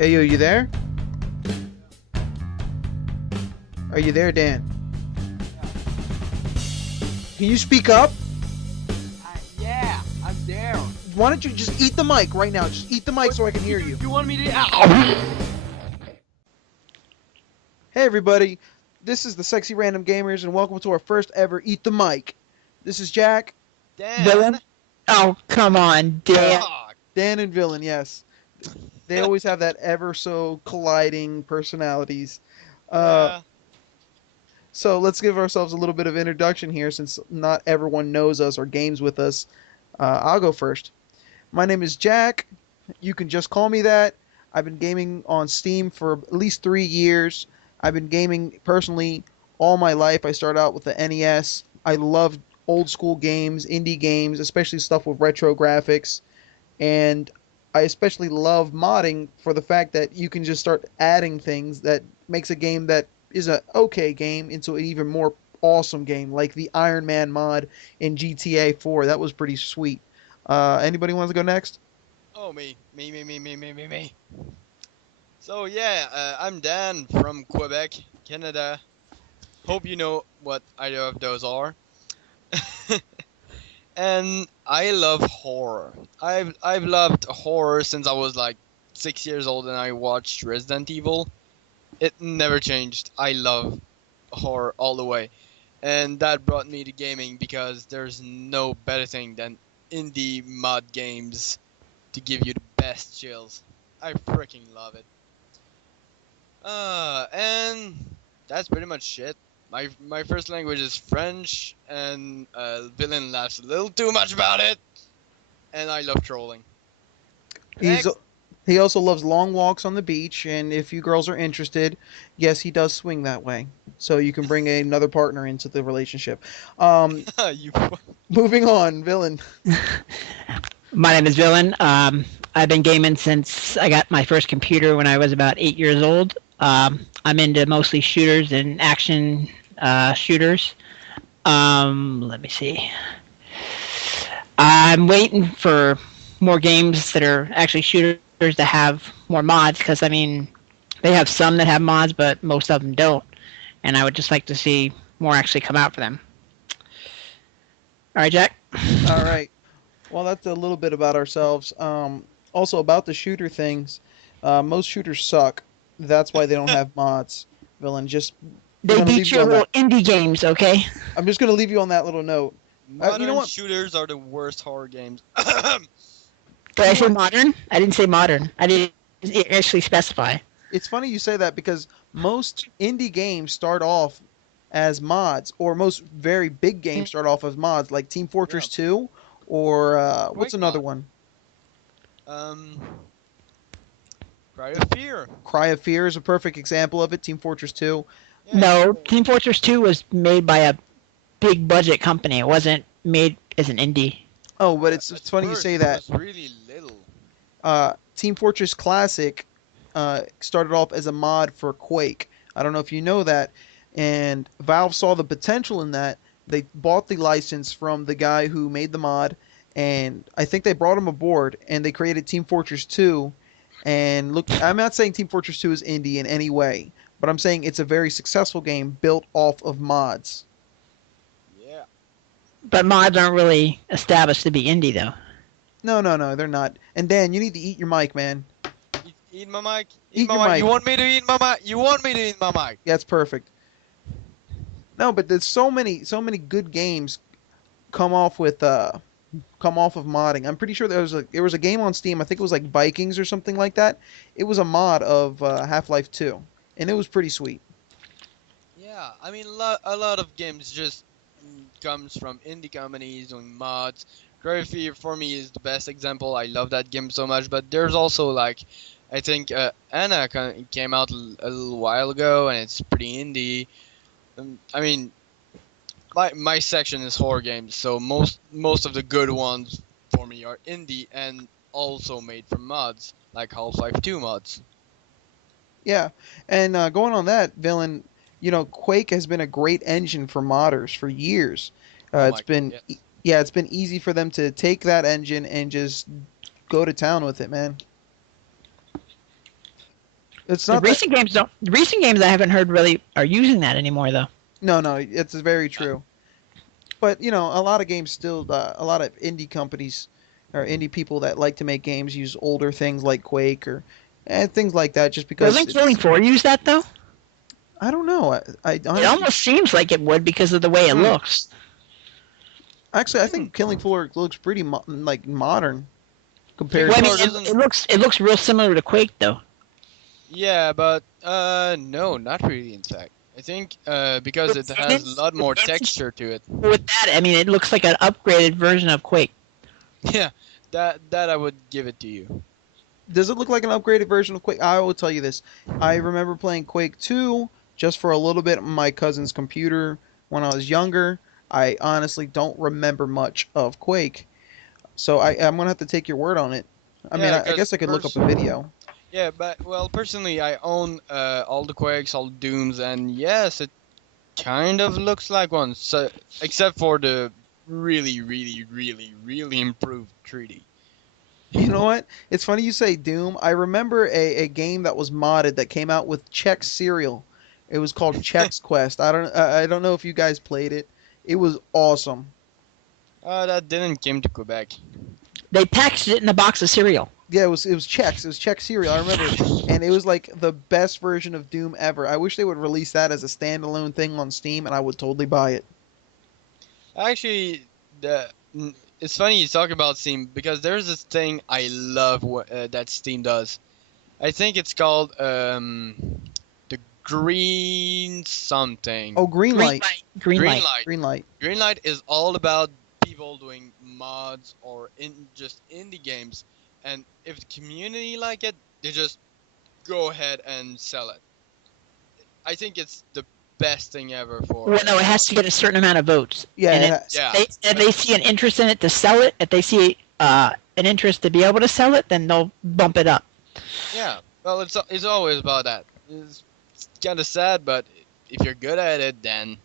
Hey, yo, you there? Are you there, Dan? Can you speak up? Yeah, I'm there. Why don't you just eat the mic right now? Just eat the mic so I can hear you. You want me to? Ow. Hey, everybody. This is the Sexy Random Gamers, and welcome to our first ever Eat the Mic. This is Jack, Dan. Villain? Oh, come on, Dan. Fuck. Dan, and Villain, yes. They always have that ever so colliding personalities. Uh, Yeah. so let's give ourselves a little bit of introduction here since not everyone knows us or games with us. I'll go first. My name is Jack. You can just call me that. I've been gaming on Steam for at least 3 years. I've been gaming personally all my life. I started out with the NES. I love old school games, indie games, especially stuff with retro graphics. And I especially love modding for the fact that you can just start adding things that makes a game that is a okay game into an even more awesome game, like the Iron Man mod in GTA 4. That was pretty sweet. Anybody wants to go next? Oh, me. So yeah, I'm Dan from Quebec, Canada. Hope you know what either of those are. And I love horror. I've loved horror since I was like 6 years old and I watched Resident Evil. It never changed. I love horror all the way. And that brought me to gaming because there's no better thing than indie mod games to give you the best chills. I freaking love it. And that's pretty much it. My first language is French, and Villain laughs a little too much about it. And I love trolling. He's Next. he also loves long walks on the beach, and if you girls are interested, yes, he does swing that way. So you can bring another partner into the relationship. Um, You. moving on, villain. My name is Villain. I've been gaming since I got my first computer when I was about 8 years old. I'm into mostly shooters and action shooters. Let me see. I'm waiting for more games that are actually shooters to have more mods because, I mean, they have some that have mods, but most of them don't. And I would just like to see more actually come out for them. All right, Jack? All right. Well, that's a little bit about ourselves. Also about the shooter things, most shooters suck. That's why they don't have mods. Villain, just we're They gonna leave beat you your on that. little indie games, okay? I'm just gonna leave you on that little note. You know Modern what? shooters are the worst horror games. Did You I know say what? modern? I didn't say modern. I didn't actually specify. It's funny you say that because most indie games start off as mods, or most very big games start off as mods, like Team Yeah. Fortress 2, or what's Quake another mod. one? Um. Cry of Fear. Cry of Fear is a perfect example of it. Team Fortress 2. Yeah. No, Team Fortress 2 was made by a big budget company. It wasn't made as an indie. Oh, but At it's funny you first, say it that. was really little. Team Fortress Classic started off as a mod for Quake. I don't know if you know that. And Valve saw the potential in that. They bought the license from the guy who made the mod, and I think they brought him aboard, and they created Team Fortress 2. And look, I'm not saying Team Fortress 2 is indie in any way, but I'm saying it's a very successful game built off of mods. Yeah. But mods aren't really established to be indie, though. No, no, no, they're not. And Dan, you need to eat your mic, man. Eat my mic. Eat Eat your my mic. You mic. want me to eat my mic? You want me to eat my mic? That's perfect. No, but there's so many good games come off of modding. I'm pretty sure there was a game on Steam. I think it was like Vikings or something like that. It was a mod of Half-Life 2, and it was pretty sweet. Yeah. I mean, a lot of games just comes from indie companies doing mods. Gravity for me is the best example. I love that game so much. But there's also like, I think Anna came out a little while ago, and it's pretty indie. I mean, my section is horror games, so most of the good ones for me are indie and also made from mods, like Half-Life 2 mods. Yeah, and going on that, villain, Quake has been a great engine for modders for years. Oh It's my god, been yes. yeah, it's been easy for them to take that engine and just go to town with it, man. It's The not that. recent games don't. The recent games I haven't heard really are using that anymore though. No, no, it's very true. But a lot of games still, a lot of indie companies or indie people that like to make games use older things like Quake or things like that, just Does because Link's Rolling 4 use that though? I don't know. I It honestly, almost seems like it would because of the way it Hmm. looks. actually, I Hmm. think Killing Floor looks pretty like modern compared Well, I Killing to. mean, Floor it, doesn't. it looks it looks real similar to Quake though. Yeah, but no, not really. In fact, I think because With it has a lot with more image, texture to it. with that, I mean, it looks like an upgraded version of Quake. Yeah, that I would give it to you. Does it look like an upgraded version of Quake? I will tell you this. I remember playing Quake 2 just for a little bit on my cousin's computer when I was younger. I honestly don't remember much of Quake, so I'm gonna have to take your word on it. I mean, Yeah, I because guess I could look up a video. yeah, but well, personally, I own all the Quakes, all the Dooms, and yes, it kind of looks like one. So except for the really, really, really, really improved 3D. You know what? It's funny you say Doom. I remember a game that was modded that came out with Chex cereal. It was called Chex Quest. I don't know if you guys played it. It was awesome. That didn't came to Quebec. They packaged it in a box of cereal. Yeah, it was Chex. It was Chex cereal. I remember, and it was like the best version of Doom ever. I wish they would release that as a standalone thing on Steam, and I would totally buy it. Actually, it's funny you talk about Steam because there's this thing I love that Steam does. I think it's called the green something. Oh, Greenlight. Green light. Greenlight. Greenlight. Greenlight is all about people doing mods or just indie games, and if the community like it, they just go ahead and sell it. I think it's the best thing ever for. Well, no, it has to get a certain amount of votes. Yeah, And Yeah. if they see an interest in it to sell it, if they see an interest to be able to sell it, then they'll bump it up. Yeah. Well, it's always about that. It's kind of sad, but if you're good at it, then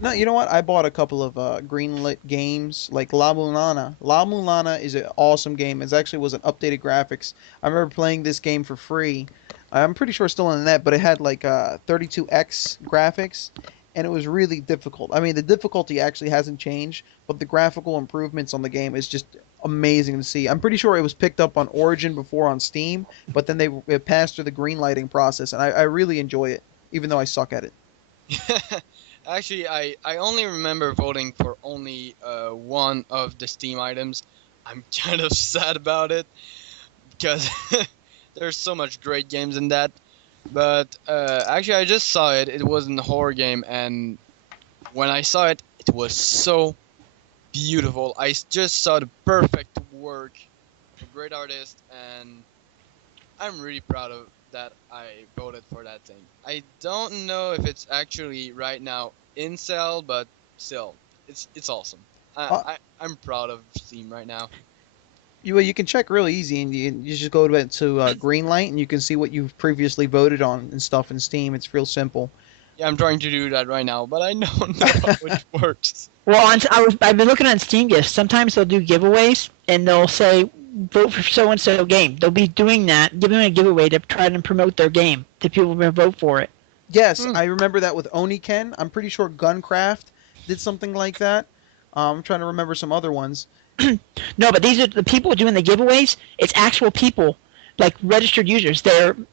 No, you know what? I bought a couple of greenlit games like La Mulana. La Mulana is an awesome game. It actually was an updated graphics. I remember playing this game for free. I'm pretty sure it's still on the net, but it had like 32x graphics, and it was really difficult. I mean, the difficulty actually hasn't changed, but the graphical improvements on the game is just amazing to see. I'm pretty sure it was picked up on Origin before on Steam, but then it passed through the green lighting process, and I really enjoy it, even though I suck at it. actually, I only remember voting for only one of the Steam items. I'm kind of sad about it because there's so much great games in that. But actually, I just saw it. It was a horror game, and when I saw it, it was so beautiful. Just saw the perfect work, a great artist, and I'm really proud of that. I voted for that thing. I don't know if it's actually right now in sale, but still, it's awesome. Uh, I'm proud of Steam right now. you can check really easy, and you just go to Greenlight, and you can see what you've previously voted on and stuff in Steam. It's real simple. Yeah, I'm trying to do that right now, but I don't know how it works. Well, I've been looking on Steam Gifts. Sometimes they'll do giveaways, and they'll say vote for so and so game. They'll be doing that, giving a giveaway to try and promote their game to people who vote for it. Yes, Hmm. I remember that with Oniken. I'm pretty sure Guncraft did something like that. I'm trying to remember some other ones. No, but these are the people doing the giveaways. It's actual people, like registered users. Them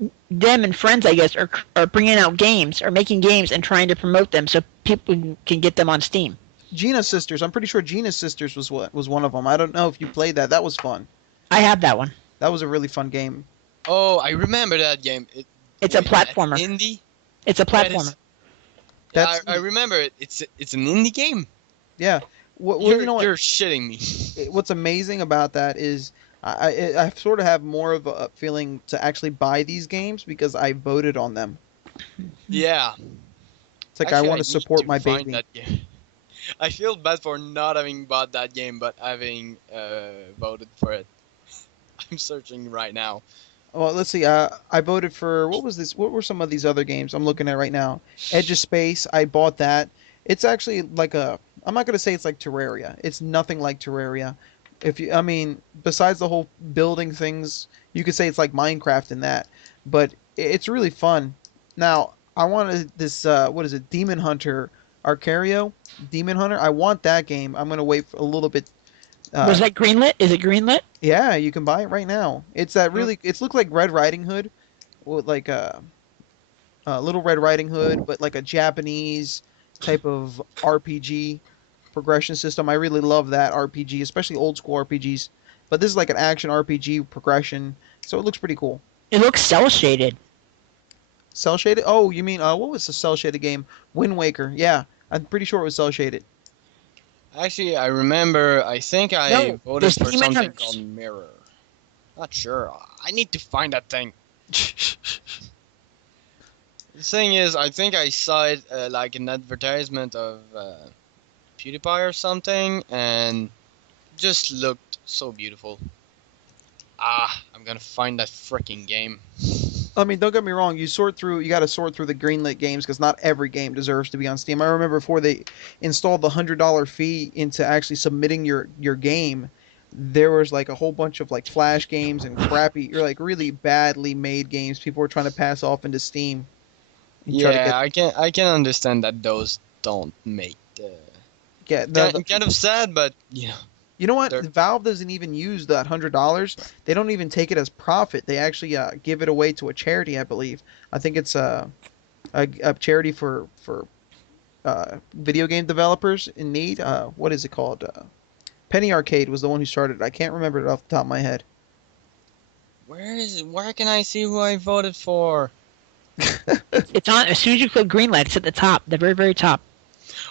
and friends, I guess, are bringing out games or making games and trying to promote them so people can get them on Steam. Gina Sisters. I'm pretty sure Gina Sisters was one of them. I don't know if you played that. That was fun. I have that one. That was a really fun game. Oh, I remember that game. It's a Wait, that's platformer. indie. It's a That is- platformer. Yeah, That's I remember it. It's an indie game. yeah. Well, You're, you know what? you're shitting me. What's amazing about that is I sort of have more of a feeling to actually buy these games because I voted on them. Yeah. It's like Actually, I want need to support my find baby. that game. I feel bad for not having bought that game, but having voted for it. I'm searching right now. Well, let's see. I voted for what was this? What were some of these other games I'm looking at right now? Edge of Space. I bought that. It's actually like a. I'm not gonna say it's like Terraria. It's nothing like Terraria. I mean, besides the whole building things, you could say it's like Minecraft in that. But It's really fun. Now, I wanted this what is it? Demon Hunter Arcario? Demon Hunter? I want that game. I'm gonna wait for a little bit. Was Uh, that greenlit? Is it greenlit? yeah, you can buy it right now. It's that Hmm. really. It's looked like Red Riding Hood, with like a Little Red Riding Hood, but like a Japanese type of RPG progression system. I really love that RPG, especially old school RPGs. But this is like an action RPG progression, so it looks pretty cool. It looks cell shaded. Cell shaded? Oh, you mean what was the cell shaded game? Wind Waker. Yeah, I'm pretty sure it was cell shaded. Actually, I remember. I think I No, voted this for Demon something called Hunters. Mirror. Not sure. I need to find that thing. The thing is, I think I saw it like an advertisement of PewDiePie or something, and just looked so beautiful. I'm gonna find that freaking game. I mean, don't get me wrong. You got to sort through the greenlit games because not every game deserves to be on Steam. I remember before they installed the $100 fee into actually submitting your game, there was like a whole bunch of like Flash games and crappy or like really badly made games people were trying to pass off into Steam and try to Yeah, I can understand that those don't make the. get Kind of sad, but you know what? they're Valve doesn't even use that $100. They don't even take it as profit. They actually give it away to a charity, I believe. I think it's a charity for video game developers in need. What is it called? Penny Arcade was the one who started it. I can't remember it off the top of my head. where can I see who I voted for? It's on as soon as you click greenlit. It's at the top, the very very top.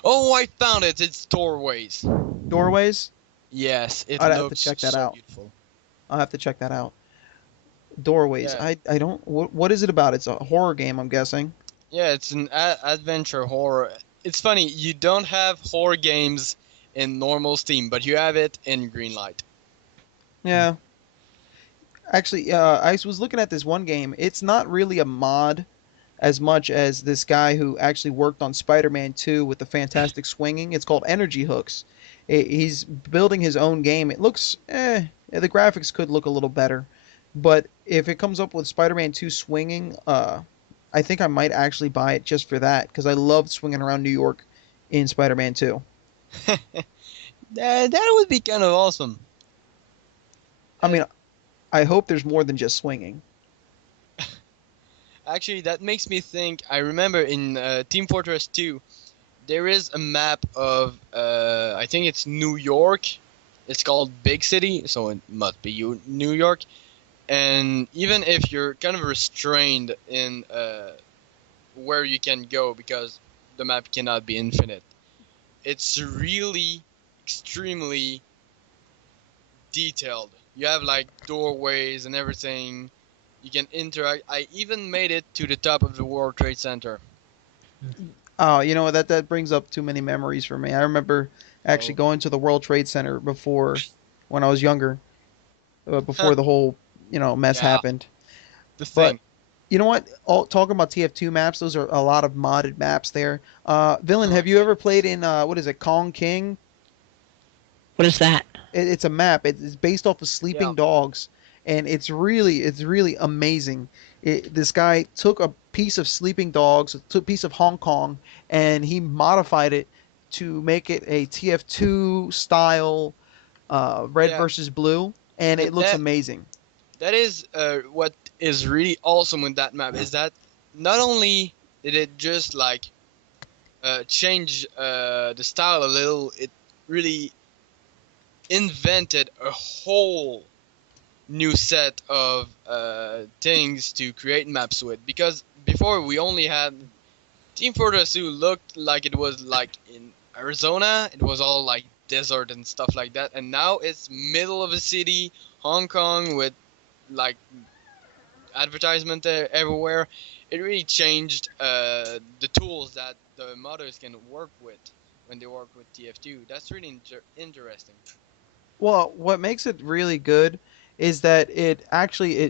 Oh, I found it. It's Doorways. Doorways? Yes, it I'd have to looks check that so out. beautiful. I'll have to check that out. Doorways. Yeah, I don't. What is it about? It's a horror game, I'm guessing. yeah, it's an adventure horror. It's funny, you don't have horror games in normal Steam, but you have it in Greenlight. Yeah. Actually, I was looking at this one game. It's not really a mod as much as this guy who actually worked on Spider-Man 2 with the fantastic swinging. It's called Energy Hooks. He's building his own game. It looks, the graphics could look a little better, but if it comes up with Spider-Man 2 swinging, I think I might actually buy it just for that because I loved swinging around New York in Spider-Man 2. That would be kind of awesome. I mean, I hope there's more than just swinging. Actually, that makes me think. I remember in Team Fortress 2, there is a map of, I think it's New York. It's called Big City, so it must be New York. And even if you're kind of restrained in where you can go because the map cannot be infinite, it's really extremely detailed. You have like doorways and everything. You can interact. I even made it to the top of the World Trade Center. Oh, you know what? That brings up too many memories for me. I remember actually Oh, going to the World Trade Center before, when I was younger, huh, before the whole mess yeah, happened. the But thing. you know what? Talking about TF2 maps, those are a lot of modded maps there. Villain, Oh have you yeah. ever played in what is it, Kong King? What is that? It's a map. It's based off of Yeah. Sleeping Dogs, and it's really amazing. This guy took a piece of Sleeping Dogs, took a piece of Hong Kong, and he modified it to make it a TF2 style red Yeah. versus blue, and it And looks that amazing. that is what is really awesome with that map is that not only did it just like change the style a little, it really invented a whole new set of things to create maps with. Because before we only had Team Fortress 2 looked like it was like in Arizona. It was all like desert and stuff like that. And now it's middle of a city, Hong Kong with like advertisement everywhere. It really changed the tools that the modders can work with when they work with TF2. That's really interesting. Well, what makes it really good is that it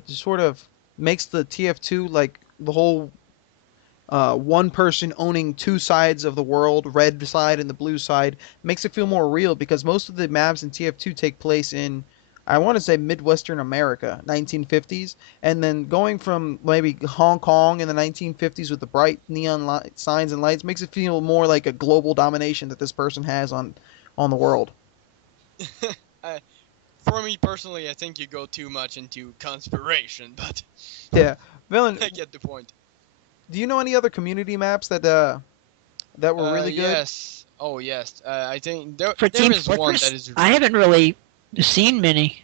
sort of makes the TF2 like the whole one person owning two sides of the world, red side and the blue side, makes it feel more real because most of the maps in TF2 take place in, I want to say Midwestern America, 1950s, and then going from maybe Hong Kong in the 1950s with the bright neon signs and lights makes it feel more like a global domination that this person has on the world. I, for me personally, I think you go too much into conspiration, but Yeah, Villain, I get the point. do you know any other community maps that were really good? Yes. Oh yes. I think For there Team is one that Fortress, is I haven't really seen many.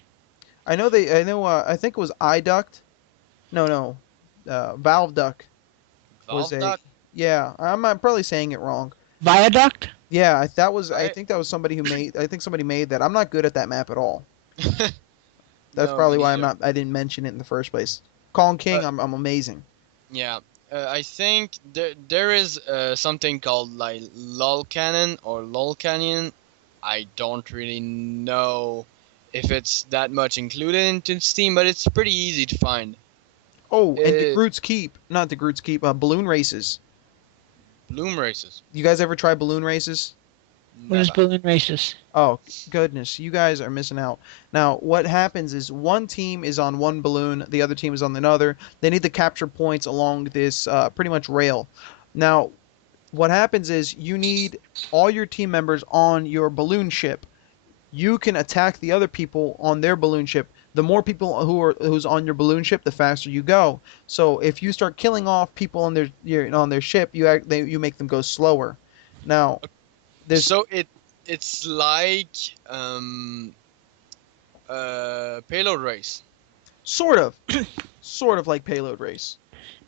I think it was iDuct. No, no, Valve Duck was Valve a. Duck. Yeah, I'm probably saying it wrong. Viaduct? Yeah, that was. I I think that was somebody who made. I think somebody made that. I'm not good at that map at all. That's no, me probably why I'm neither. not. I didn't mention it in the first place. Colin King, But I'm amazing. yeah, I think there is something called like LOL Cannon or LOL Canyon. I don't really know if it's that much included into Steam, but it's pretty easy to find. Oh, and It DeGroots Keep, not DeGroots Keep. Balloon races. Bloom Races. You guys ever try balloon races? What is Never. Balloon Races? Oh, goodness, you guys are missing out. Now, what happens is one team is on one balloon, the other team is on another. They need to capture points along this pretty much rail. Now, what happens is you need all your team members on your balloon ship. You can attack the other people on their balloon ship. The more people who's on your balloon ship, the faster you go. So if you start killing off people on on their ship, you make them go slower. Now, there's So it's like payload race. sort of sort of like Payload Race.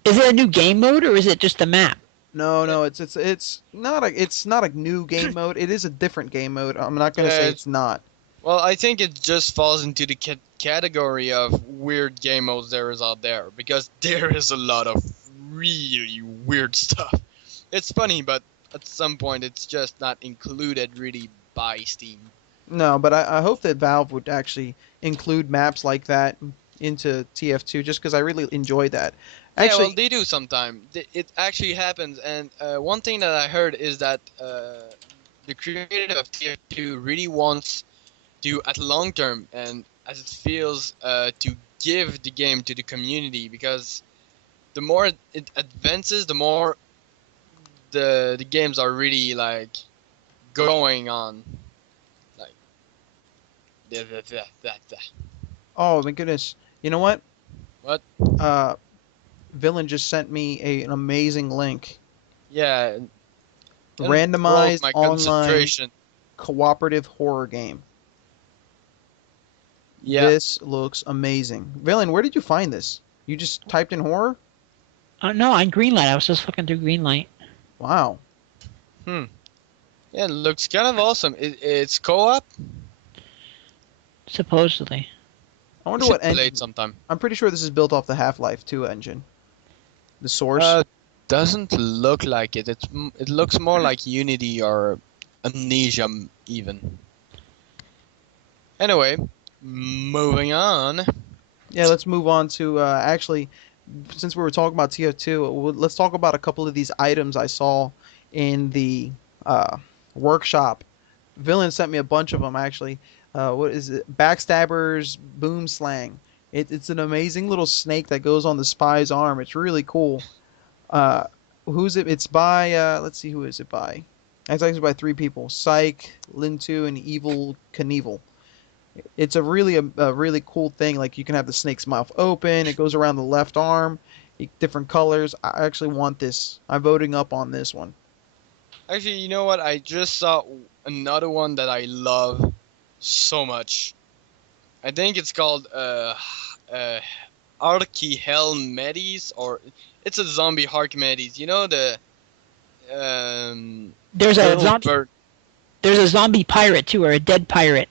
Is it a new game mode or is it just a map? No, Uh, no, it's not a new game mode. It is a different game mode. I'm not gonna say yeah, it's not. well, I think it just falls into the category of weird game modes there is out there because there is a lot of really weird stuff. It's funny, but at some point it's just not included really by Steam. No, but I hope that Valve would actually include maps like that into TF2 just because I really enjoy that. Yeah, well, Actually, they do sometime. It actually happens, and one thing that I heard is that the creator of TF2 really wants to, at long term, and as it feels, to give the game to the community because the more it advances, the more the games are really like going on. Like that. oh my goodness, you know what? What? Uh, Villain just sent me an amazing link. Yeah, and broke Randomized my online concentration. cooperative horror game. Yeah. This looks amazing. Villain, where did you find this? You just typed in horror? No, on Greenlight. I was just looking through Greenlight. Wow. Hmm. Yeah, it looks kind of awesome. It's co-op. Supposedly. I We wonder should what play engine. it sometime. I'm pretty sure this is built off the Half-Life 2 engine. The source. Uh, doesn't look like it. It looks more like Unity or Amnesia even. Anyway, moving on. Yeah, let's move on to actually, since we were talking about TF2, let's talk about a couple of these items I saw in the uh, workshop. Villain sent me a bunch of them actually. What is it? Backstabber's boom slang. It's an amazing little snake that goes on the spy's arm. It's really cool. Uh, who's it? It's by let's see, who is it by? It's actually by three people: Psych, Lintu, and Evil Knievel. It's a really cool thing. Like you can have the snake's mouth open. It goes around the left arm, different colors. I actually want this. I'm voting up on this one. Actually, you know what? I just saw another one that I love so much. I think it's called Archihelmedes, or it's a zombie Archimedes. You know the There's a little zombie. bird. There's a zombie pirate too, or a dead pirate.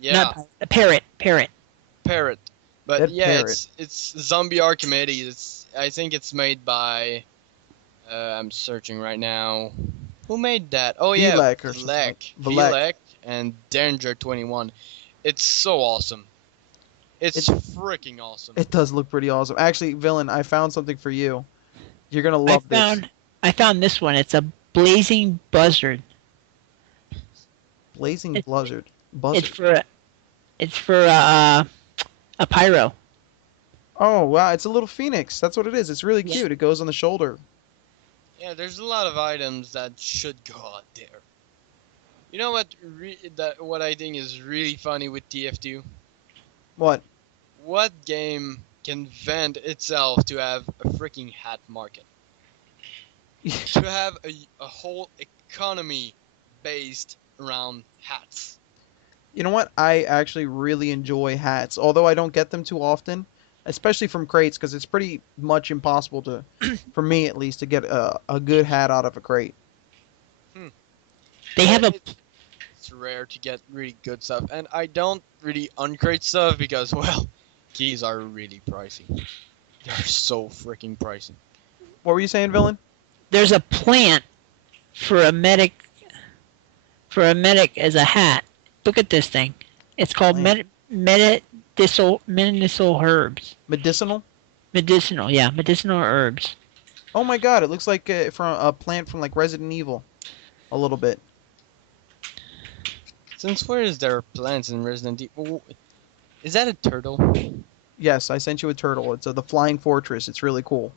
Yeah, Not pirate, a parrot. Parrot. parrot. But That yeah, parrot. it's zombie Archimedes. I think it's made by. I'm searching right now. Who made that? Oh yeah, Velek or something like- Velek. Velek and Danger 21. It's so awesome. It's freaking awesome. It does look pretty awesome. Actually, Villain, I found something for you. You're gonna love this. I found this one. It's a blazing buzzard. Blazing It- Blizzard. It's Buzzard. for It's for a pyro. Oh wow, it's a little phoenix. That's what it is. It's really Yeah. cute. It goes on the shoulder. Yeah, there's a lot of items that should go out there. You know what I think is really funny with TF2? What? What game can vend itself to have a freaking hat market? To have a whole economy based around hats. You know what? I actually really enjoy hats, although I don't get them too often, especially from crates, because it's pretty much impossible to, for me at least, to get a good hat out of a crate. They Yeah, have a it's rare to get really good stuff, and I don't really uncrate stuff because, well, keys are really pricey. They're so freaking pricey. What were you saying, villain? there's a plant for a medic as a hat. Look at this thing. It's called Plant. medicinal herbs. Medicinal? Medicinal, yeah, medicinal herbs. Oh my God! It looks like from a plant from like Resident Evil, a little bit. Since where is there plants in Resident Evil? Is that a turtle? Yes, I sent you a turtle. It's the Flying Fortress. It's really cool.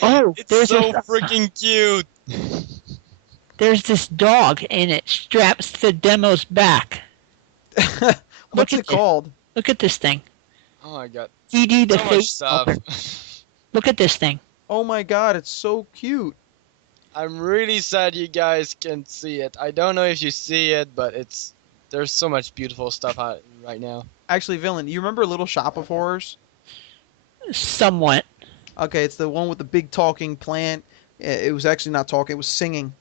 Oh, It's so freaking cute. there's this dog, and it straps the demo's back. What's at it this. called? Look at this thing. Oh my god, DD the so much face. stuff. Look at this thing. Oh my God! It's so cute. I'm really sad you guys can't see it. I don't know if you see it, but there's so much beautiful stuff out right now. Actually, villain, you remember Little Shop of Horrors? Somewhat. Okay, it's the one with the big talking plant. It was actually not talking; it was singing.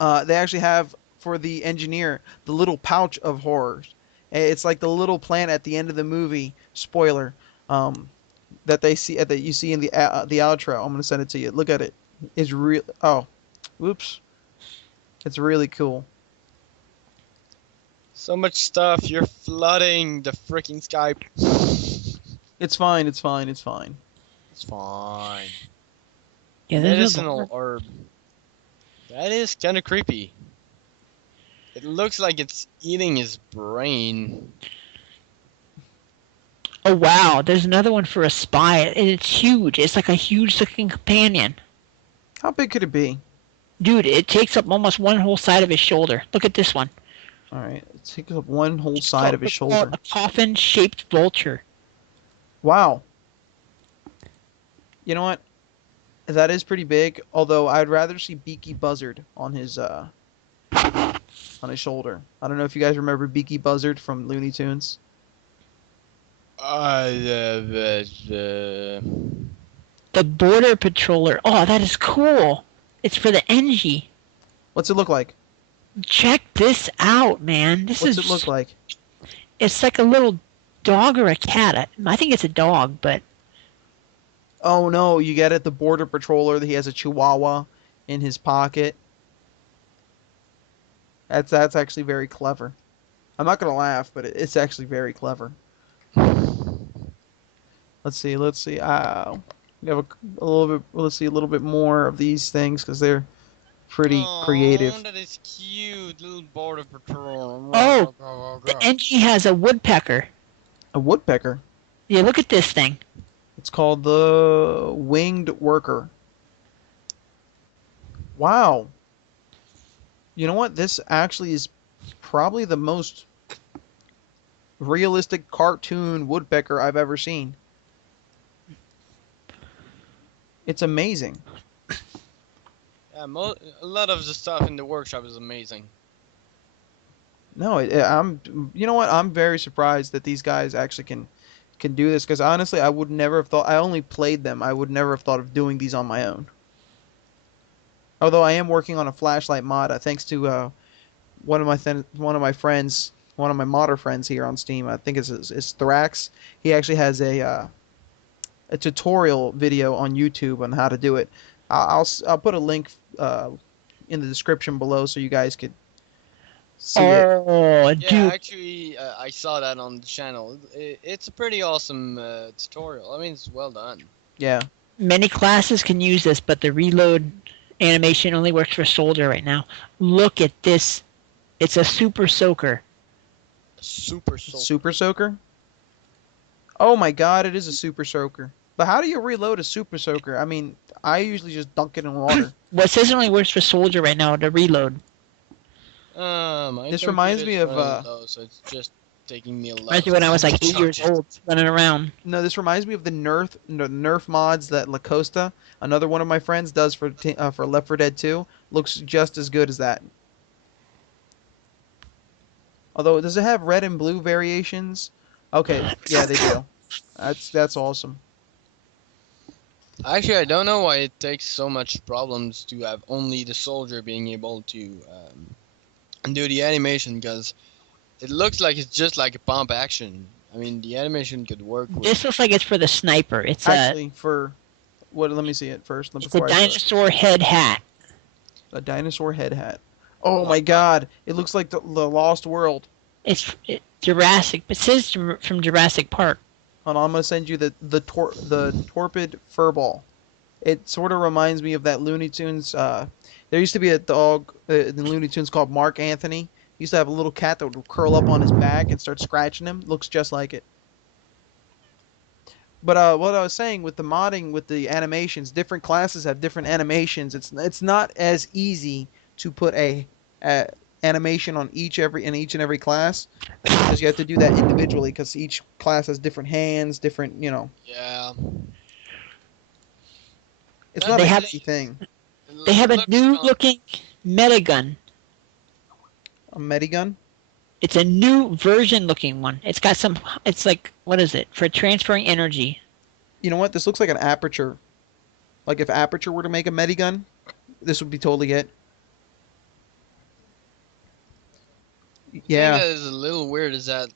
They actually have for the engineer the little pouch of horrors. It's like the little plant at the end of the movie. Spoiler. That they see that you see in the outro. I'm gonna send it to you. Look at it. It's real. Oh, whoops. It's really cool. So much stuff. You're flooding the freaking Skype. It's fine. It's fine. It's fine. It's fine. Yeah, there's Medicinal herb. That is kind of creepy. It looks like it's eating his brain. Oh wow, there's another one for a spy, and it's huge. It's like a huge looking companion. How big could it be? Dude, it takes up almost one whole side of his shoulder. Look at this one. All right, it takes up one whole side of his It's called shoulder. a coffin-shaped vulture. Wow. You know what? That is pretty big. Although I'd rather see Beaky Buzzard on his shoulder. I don't know if you guys remember Beaky Buzzard from Looney Tunes. The border patroller. Oh, that is cool. It's for the NG. What's it look like? Check this out, man. What's it look like? It's like a little dog or a cat. I think it's a dog, but Oh no, you get it. The border patroller. He has a Chihuahua in his pocket. That's actually very clever. I'm not gonna laugh, but it's actually very clever. Let's see. We have a little bit. Let's see a little bit more of these things because they're pretty creative. That is cute, little border patrol. Oh, the NG has a woodpecker. A woodpecker. Yeah, look at this thing. It's called the Winged Worker. Wow. You know what? This actually is probably the most realistic cartoon woodpecker I've ever seen. It's amazing. Yeah, a lot of the stuff in the workshop is amazing. No, I'm. You know what? I'm very surprised that these guys actually can do this because honestly, I would never have thought. I only played them. I would never have thought of doing these on my own. Although I am working on a flashlight mod, thanks to one of my friends, one of my modder friends here on Steam. I think it's Thrax. He actually has a tutorial video on YouTube on how to do it. I'll put a link in the description below so you guys could see it. Oh, Yeah, dude. actually, I saw that on the channel. It's a pretty awesome tutorial. I mean, it's well done. Yeah. Many classes can use this, but the reload animation only works for soldier right now. Look at this It's a super soaker. Super soul. Super Soaker? Oh my god, it is a Super Soaker. But how do you reload a Super Soaker? I mean, I usually just dunk it in water. Well, it says it only works for soldier right now to reload. My This reminds me computer's of, running low, so it's just taking me a lot Reminds me of when I was time like to 8 years charge it. old, running around. No, this reminds me of the Nerf mods that La Costa, another one of my friends, does for Left 4 Dead 2. Looks just as good as that. Although, does it have red and blue variations? Okay, yeah, they do. That's awesome. Actually, I don't know why it takes so much problems to have only the soldier being able to do the animation, because it looks like it's just like a pump action. I mean, the animation could work with. This looks like it's for the sniper. Actually, for what? Let me see it first It's a before I start. dinosaur head hat. A dinosaur head hat. Oh my god! It looks like the Lost World. It's Jurassic. It says from Jurassic Park. Hold on, I'm gonna send you the torpid furball. It sort of reminds me of that Looney Tunes. There used to be a dog in Looney Tunes called Mark Anthony. He used to have a little cat that would curl up on his back and start scratching him. Looks just like it. But what I was saying with the modding, with the animations, different classes have different animations. It's not as easy to put a animation on each and every class because you have to do that individually because each class has different hands, different Yeah. It's They not an have- easy thing. They have a Looks new fun. looking metagun. A Medigun. It's a new version looking one. It's got some. It's like, what is it, for transferring energy? You know what? This looks like an Aperture. Like if Aperture were to make a Medigun, this would be totally it. The thing Yeah. that is a little weird is that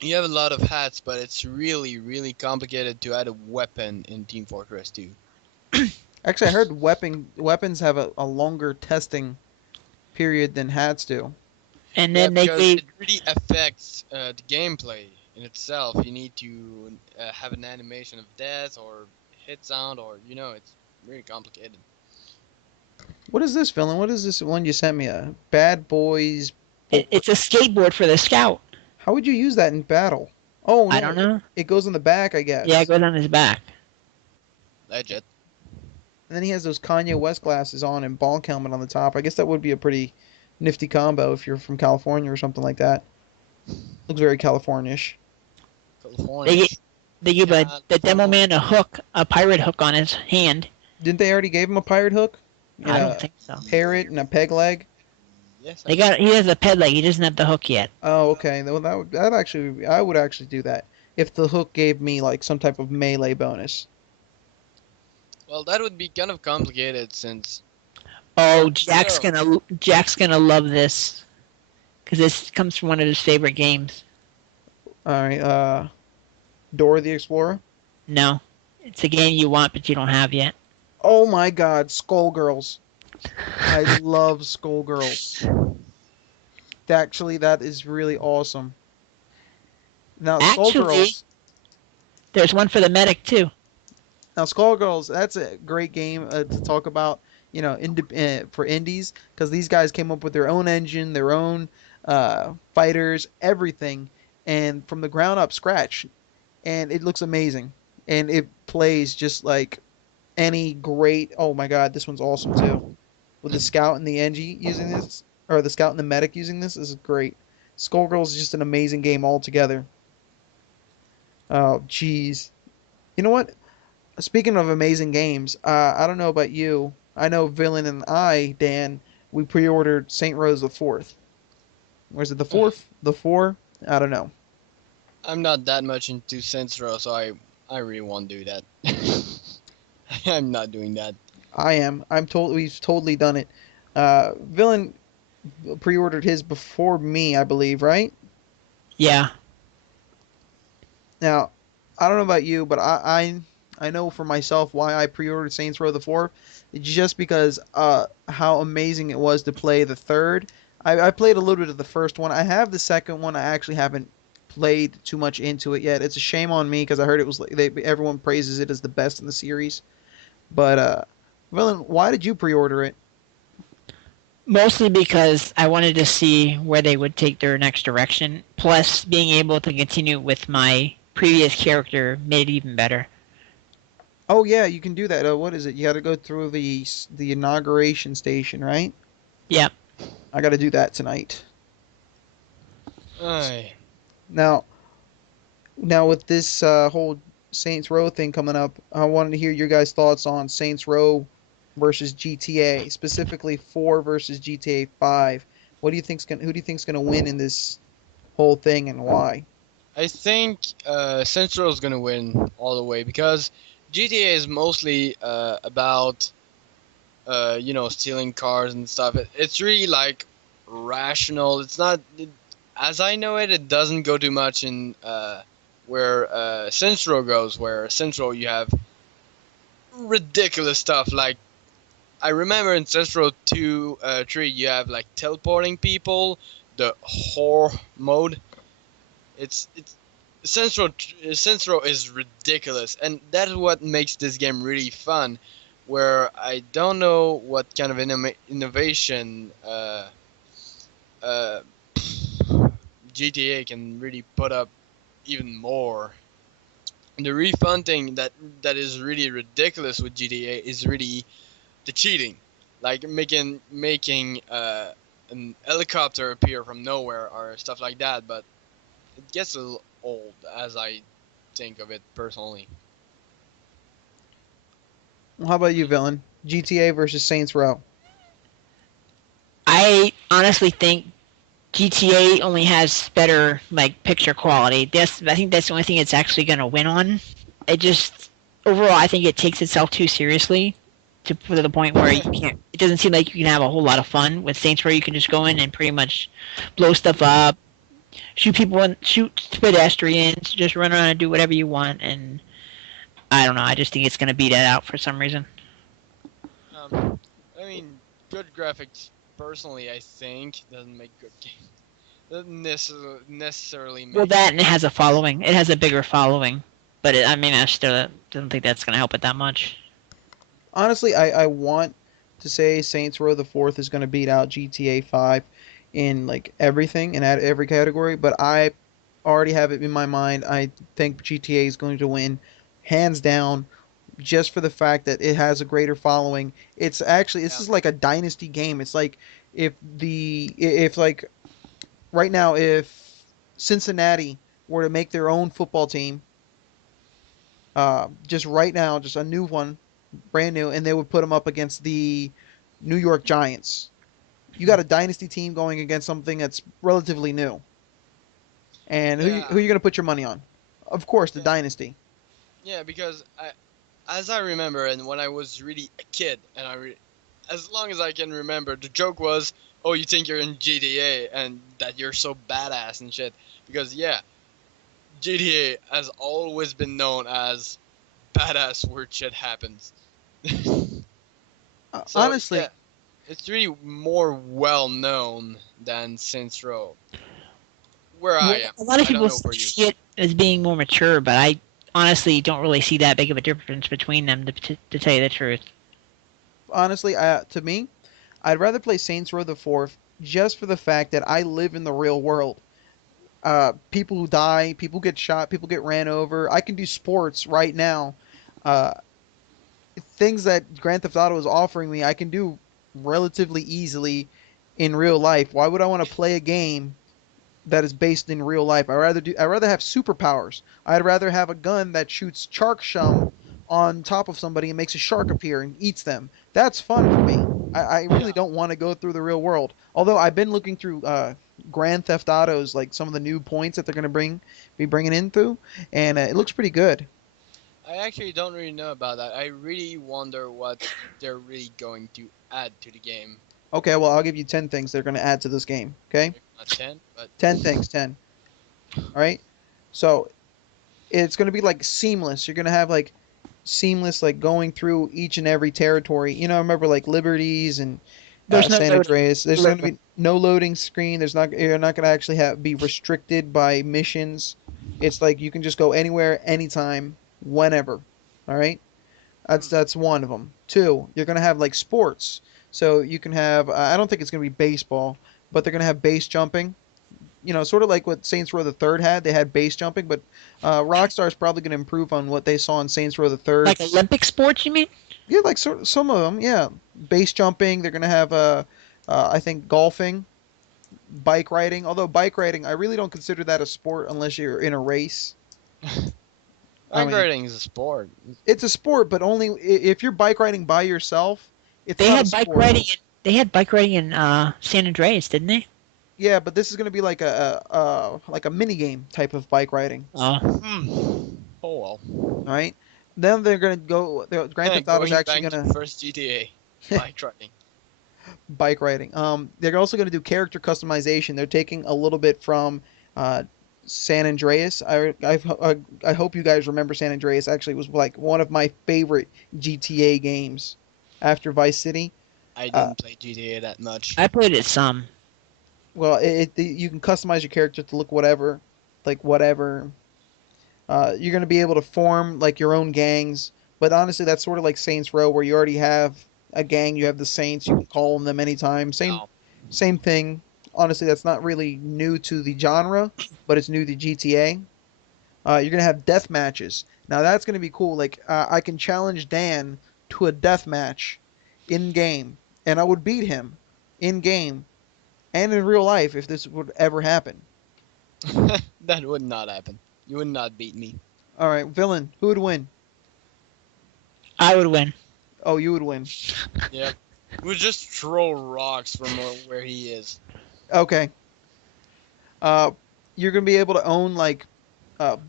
you have a lot of hats, but it's really, really complicated to add a weapon in Team Fortress 2. Actually, I heard weapons have a longer testing period than hats do. And then because they it really affects the gameplay in itself. You need to have an animation of death or hit sound, or it's really complicated. What is this, villain? What is this one you sent me? A Bad Boys. it's a skateboard for the scout. How would you use that in battle? Oh no, I don't know. It goes on the back, I guess. Yeah, it goes on his back. Legit. And then he has those Kanye West glasses on and bonk helmet on the top. I guess that would be a pretty nifty combo if you're from California or something like that. Looks very California-ish. California. They give Yeah, the demo man a pirate hook on his hand. Didn't they already gave him a pirate hook? I And don't a think so. parrot and a peg leg? Yes. He has a ped leg. He doesn't have the hook yet. Oh, okay. Well, I would actually do that if the hook gave me like some type of melee bonus. Well, that would be kind of complicated since. Oh, Still. Jack's gonna love this, because this comes from one of his favorite games. All right. Dora the Explorer. No, it's a game you want but you don't have yet. Oh my God, Skullgirls. I love Skullgirls. Actually, that is really awesome. Now, Actually- Skullgirls. There's one for the medic too. Now, Skullgirls, that's a great game to talk about, for indies, because these guys came up with their own engine, their own fighters, everything, and from the ground up scratch, and it looks amazing, and it plays just like any great. Oh my God, this one's awesome too, with the scout and the NG using this, or the scout and the medic using this. This is great. Skullgirls is just an amazing game altogether. Oh, jeez. You know what? Speaking of amazing games, I don't know about you. I know Villain and I, Dan, we pre-ordered Saint Rose the Fourth. Was it the fourth? The four? I don't know. I'm not that much into Saints Row, so I really won't do that. I'm not doing that. I am. We've totally done it. Villain pre-ordered his before me, I believe, right? Yeah. Now, I don't know about you, but I know for myself why I pre-ordered Saints Row the Fourth. It's just because how amazing it was to play the third. I played a little bit of the first one. I have the second one. I actually haven't played too much into it yet. It's a shame on me because I heard it was everyone praises it as the best in the series. But Villain, why did you pre-order it? Mostly because I wanted to see where they would take their next direction. Plus, being able to continue with my previous character made it even better. Oh yeah, you can do that. What is it? You got to go through the inauguration station, right? Yeah. I got to do that tonight. Aye. Now, with this whole Saints Row thing coming up, I wanted to hear your guys' thoughts on Saints Row versus GTA, specifically 4 versus GTA 5. Who do you think's going to win in this whole thing and why? I think Central is gonna win all the way because GTA is mostly about stealing cars and stuff. It's really like rational. It's not, as I know it. It doesn't go too much in where Central goes. Where Central you have ridiculous stuff. Like I remember in Central 2, 3, you have like teleporting people, the horror mode. It's Central is ridiculous, and that is what makes this game really fun. Where I don't know what kind of innovation uh, GTA can really put up even more. And the really fun thing that is really ridiculous with GTA is really the cheating, like making an helicopter appear from nowhere or stuff like that. But it gets a little old as I think of it personally. Well, how about you, villain? GTA versus Saints Row. I honestly think GTA only has better like picture quality. I think that's the only thing it's actually going to win on. It just overall, I think it takes itself too seriously to the point where you can't. It doesn't seem like you can have a whole lot of fun with Saints, where you can just go in and pretty much blow stuff up, shoot people, and shoot pedestrians, just run around and do whatever you want. And I don't know. I just think it's going to beat that out for some reason. I mean, good graphics personally, I think, doesn't make good games. Doesn't necessarily Well, make. that and it has a following. It has a bigger following, but I mean, I still don't think that's going to help it that much. Honestly, I want to say Saints Row the Fourth is going to beat out GTA 5 in like everything and at every category, but I already have it in my mind. I think GTA is going to win hands down just for the fact that it has a greater following. It's actually this Yeah, is like a dynasty game. It's like if like right now if Cincinnati were to make their own football team, just right now, just a new one, brand new, and they would put them up against the New York Giants. You got a dynasty team going against something that's relatively new. And yeah, who you going to put your money on? Of course, the yeah, dynasty. yeah. Because as I remember, and when I was really a kid, and as long as I can remember, the joke was, "Oh, you think you're in GTA and that you're so badass and shit." Because yeah, GTA has always been known as badass where shit happens. So yeah, Honestly, it's really more well known than Saints Row, where I Well, am. a lot of I don't people know for you. see it as being more mature, but I honestly don't really see that big of a difference between them, to tell you the truth. to me, I'd rather play Saints Row the Fourth just for the fact that I live in the real world. People who die, people get shot, people get ran over. I can do sports right now. Uh, Things that Grand Theft Auto is offering me, I can do relatively easily in real life. Why would I want to play a game that is based in real life? I'd rather have superpowers. I'd rather have a gun that shoots shark shum on top of somebody and makes a shark appear and eats them. That's fun for me. I really Yeah, don't want to go through the real world. Although I've been looking through Grand Theft Autos, like some of the new points that they're going to be bringing in through, and it looks pretty good. I actually don't really know about that. I really wonder what they're really going to add to the game. Okay, well I'll give you 10 things they're going to add to this game. Okay, Maybe not 10, but 10 things, 10. All right. So it's going to be like seamless. You're going to have like seamless like going through each and every territory. Remember like Liberties and There's no San loading. Andreas. There's going to be no loading screen. You're not going to actually be restricted by missions. It's like you can just go anywhere, anytime, whenever. All right. hmm, That's one of them. Two, you're going to have like sports. So you can have, I don't think it's going to be baseball, but they're going to have base jumping. Sort of like what Saints Row the Third had. They had base jumping, but Rockstar is probably going to improve on what they saw in Saints Row the Third. Like Olympic sports, you mean? Yeah, like some of them, yeah. Base jumping. They're going to have, I think, golfing, bike riding. Although bike riding, I really don't consider that a sport unless you're in a race. I Bike mean, riding is a sport. it's a sport, but only if you're bike riding by yourself. It's They not a had bike sport. riding. They had bike riding in San Andreas, didn't they? Yeah, but this is going to be like a mini game type of bike riding. Oh, Oh well. All right. Then they're going to go. Grand Yeah, Theft Auto is going actually back going to to first GTA. Bike riding. bike riding. They're also going to do character customization. They're taking a little bit from uh, San Andreas. I hope you guys remember San Andreas. Actually, was like one of my favorite GTA games after Vice City. I Uh, didn't play GTA that much. I played it some. well, you can customize your character to look whatever, like whatever. You're going to be able to form like your own gangs, but honestly, that's sort of like Saints Row, where you already have a gang. You have the Saints. You can call on them anytime. No. Same thing. Honestly, that's not really new to the genre, but it's new to GTA. You're gonna have death matches. Now that's gonna be cool. Like I can challenge Dan to a death match in game, and I would beat him in game and in real life if this would ever happen. That would not happen. You would not beat me. All right, villain, who would win? I would win. Oh, you would win. Yep. We would just throw rocks from where he is. Okay. Uh, you're gonna be able to own like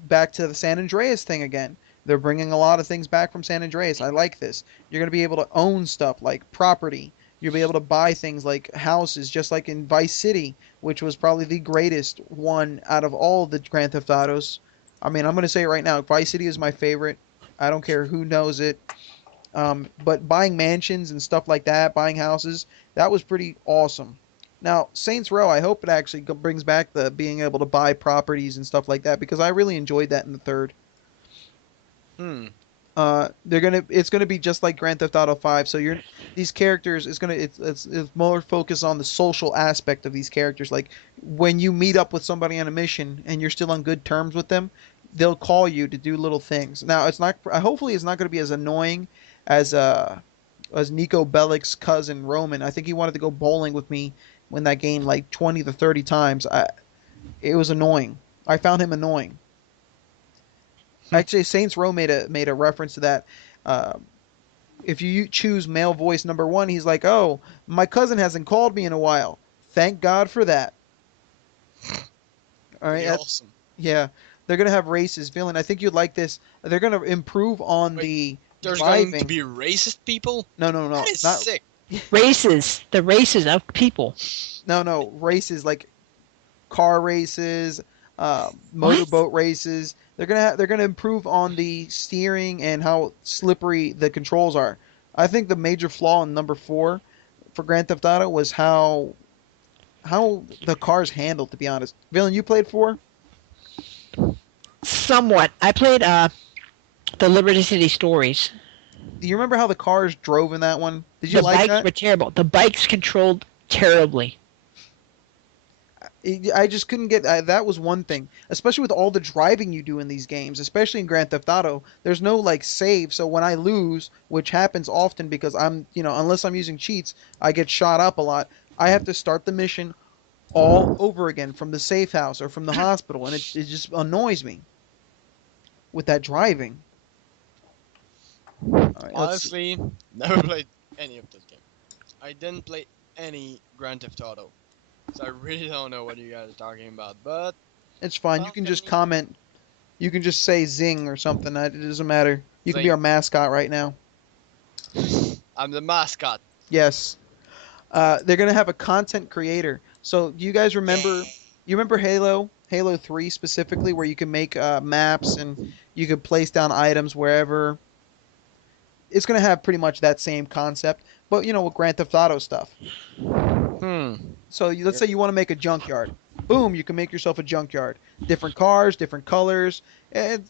back to the San Andreas thing again. They're bringing a lot of things back from San Andreas. I like this. You're gonna be able to own stuff like property. You'll be able to buy things like houses, just like in Vice City, which was probably the greatest one out of all the Grand Theft Autos. I mean, I'm gonna say it right now, Vice City is my favorite. I don't care who knows it. But buying mansions and stuff like that, buying houses, that was pretty awesome. Now, Saints Row, I hope it actually brings back the being able to buy properties and stuff like that because I really enjoyed that in the third. Hmm. It's gonna be just like Grand Theft Auto 5. So these characters is gonna it's more focused on the social aspect of these characters. Like when you meet up with somebody on a mission and you're still on good terms with them, they'll call you to do little things. Now it's not. Hopefully, it's not gonna be as annoying as Nico Bellic's cousin Roman. I think he wanted to go bowling with me when that game like 20 to 30 times. It was annoying. I found him annoying. Actually, Saints Row made a reference to that. Uh, if you choose male voice number one, he's like, "Oh, my cousin hasn't called me in a while. Thank God for that." All right, Pretty awesome. yeah, they're gonna have races. Villain, I think you'd like this. They're gonna improve on Wait, the There's going to driving. be racist people? No, That is not sick. Races. The races of people. no races like car races, What? motorboat races. They're gonna improve on the steering and how slippery the controls are. I think the major flaw in number four for Grand Theft Auto was how the cars handled. To be honest, Villain, you played four. Somewhat. I played the Liberty City Stories. Do you remember how the cars drove in that one? Did you The like bikes that? were terrible. The bikes controlled terribly. I just couldn't get that was one thing, especially with all the driving you do in these games, especially in Grand Theft Auto. There's no like save, so when I lose, which happens often because unless I'm using cheats, I get shot up a lot. I have to start the mission all over again from the safe house or from the hospital, and it just annoys me with that driving. All right, Honestly, never played any of this game. I didn't play any Grand Theft Auto. So I really don't know what you guys are talking about. But, it's fine. You well, can can just you... comment. You can just say zing or something. It doesn't matter. You can be Zing. our mascot right now. I'm the mascot. Yes. They're gonna have a content creator. So do you guys remember? You remember Halo 3 specifically, where you can make maps and you could place down items wherever. It's gonna have pretty much that same concept, but with Grand Theft Auto stuff. Hmm. So let's say you want to make a junkyard. Boom, you can make yourself a junkyard. Different cars, different colors, and.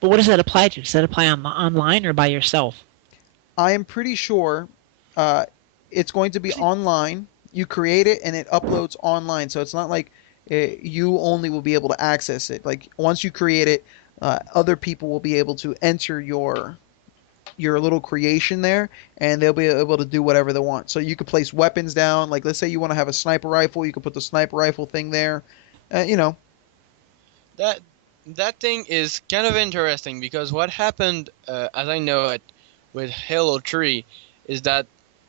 But what does that apply to? Does that apply online or by yourself? I am pretty sure uh, it's going to be online. You create it and it uploads online, so it's not like you only will be able to access it. Like once you create it, other people will be able to enter your little creation there, and they'll be able to do whatever they want. So you could place weapons down. Like let's say you want to have a sniper rifle, you could put the sniper rifle thing there. You know, That that thing is kind of interesting because what happened, as I know it, with Halo 3, is that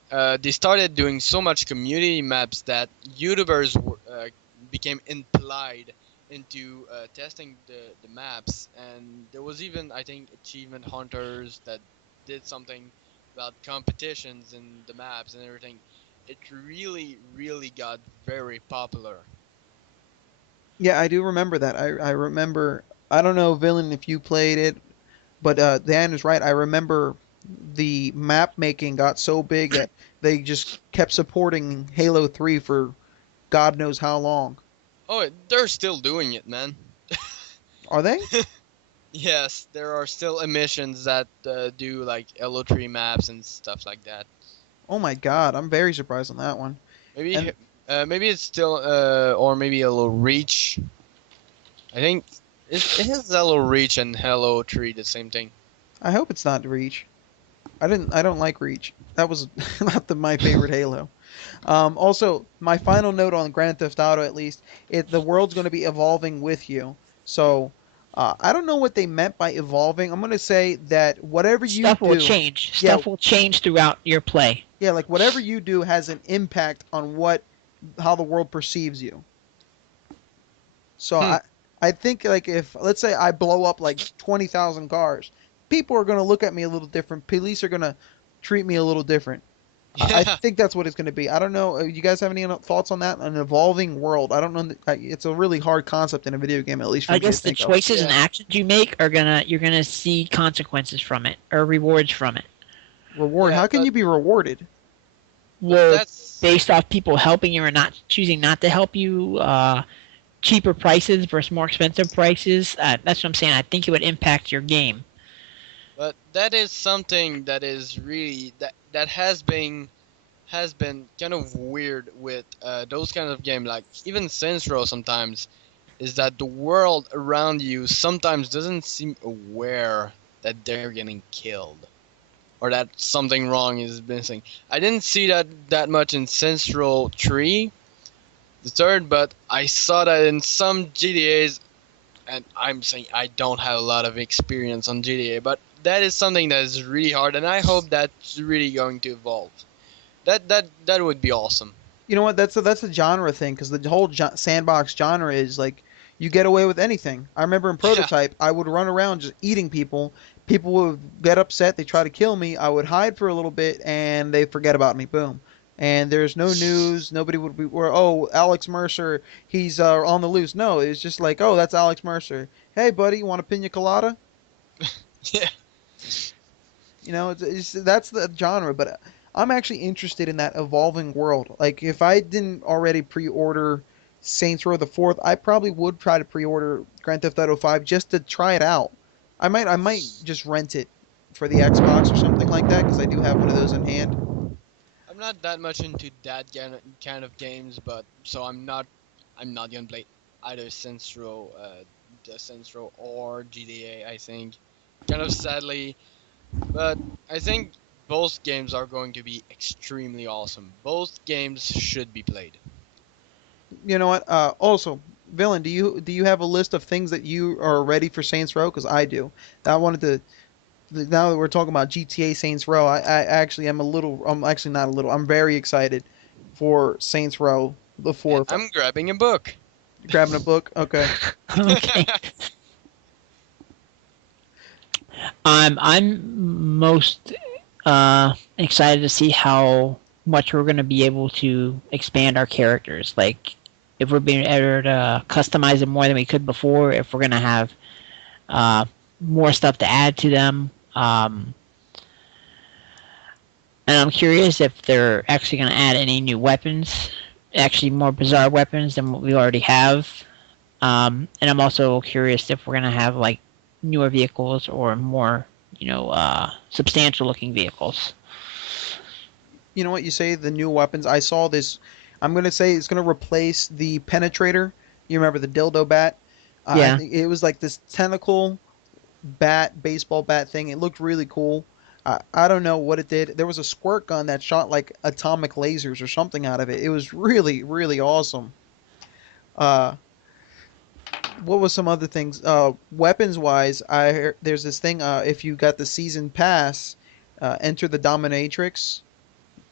they started doing so much community maps that YouTubers became implied into testing the maps, and there was even, I think, achievement hunters that did something about competitions in the maps and everything. It really, really got very popular. yeah, I do remember that. I remember. I don't know, Villain, if you played it, but Dan is right. I remember the map making got so big that they just kept supporting Halo 3 for God knows how long. Oh, they're still doing it, man. Are they? Yes, there are still emissions that do like LO3 maps and stuff like that. Oh my God, I'm very surprised on that one. Maybe And maybe it's still or maybe a little reach. I think it has Hello Reach and Hello Tree the same thing. I hope it's not Reach. I don't like Reach. That was not my favorite Halo. Also, my final note on Grand Theft Auto, at least, the world's going to be evolving with you. So, I don't know what they meant by evolving. I'm going to say that whatever you Stuff will do, change. yeah, Stuff will change throughout your play. yeah, like whatever you do has an impact on how the world perceives you. So Hmm. I think like if let's say I blow up like 20,000 cars, people are going to look at me a little different. Police are going to treat me a little different. I Yeah. think that's what it's going to be. I don't know. You guys have any thoughts on that? An evolving world. I don't know. It's a really hard concept in a video game, at least for I me to guess the think of. choices and Yeah. actions you make you're gonna see consequences from it or rewards from it. Reward. Yeah, How can you be rewarded? but Well, that's based off people helping you or not choosing not to help you, cheaper prices versus more expensive prices. That's what I'm saying. I think it would impact your game. but that is something that is really that has been kind of weird with those kinds of games, like even Saints Row sometimes, is that the world around you sometimes doesn't seem aware that they're getting killed or that something wrong is missing. I didn't see that much in Saints Row 3, the third, but I saw that in some GTA's, and I'm saying I don't have a lot of experience on GTA, but that is something that is really hard, and I hope that's really going to evolve. That would be awesome. You know what? That's a genre thing because the whole sandbox genre is like you get away with anything. I remember in Yeah, Prototype, I would run around just eating people. People would get upset. They try to kill me. I would hide for a little bit, and they forget about me. Boom. And there's no news. Nobody would be, or oh, Alex Mercer, he's on the loose. No, it's just like, oh, that's Alex Mercer. Hey, buddy, you want a pina colada? yeah. You know, that's the genre, but I'm actually interested in that evolving world. Like, if I didn't already pre-order Saints Row the Fourth, I probably would try to pre-order Grand Theft Auto 5 just to try it out. I might just rent it for the Xbox or something like that because I do have one of those in hand. I'm not that much into that kind of games, but so I'm not gonna play either Saints Row, the Saints Row or GTA. I think, kind of sadly, but I think both games are going to be extremely awesome. Both games should be played. You know what? Also, Villain, do you have a list of things that you are ready for Saints Row? Because I do. I wanted to. Now that we're talking about GTA Saints Row, I actually am a little. I'm actually not a little. I'm very excited for Saints Row the And fourth. I'm grabbing a book. Grabbing a book. Okay. Okay. I'm most excited to see how much we're going to be able to expand our characters. Like, if we're being able to customize them more than we could before, if we're going to have uh, more stuff to add to them. And I'm curious if they're actually going to add any new weapons, actually more bizarre weapons than what we already have. And I'm also curious if we're going to have like newer vehicles or more, substantial looking vehicles. You know what you say? The new weapons. I saw this. I'm gonna say it's gonna replace the penetrator. You remember the dildo bat? I Yeah. think it was like this tentacle bat, baseball bat thing. It looked really cool. I don't know what it did. There was a squirt gun that shot like atomic lasers or something out of it. It was really, really awesome. Uh, what was some other things? Weapons wise, I heard, there's this thing. If you got the season pass, enter the dominatrix.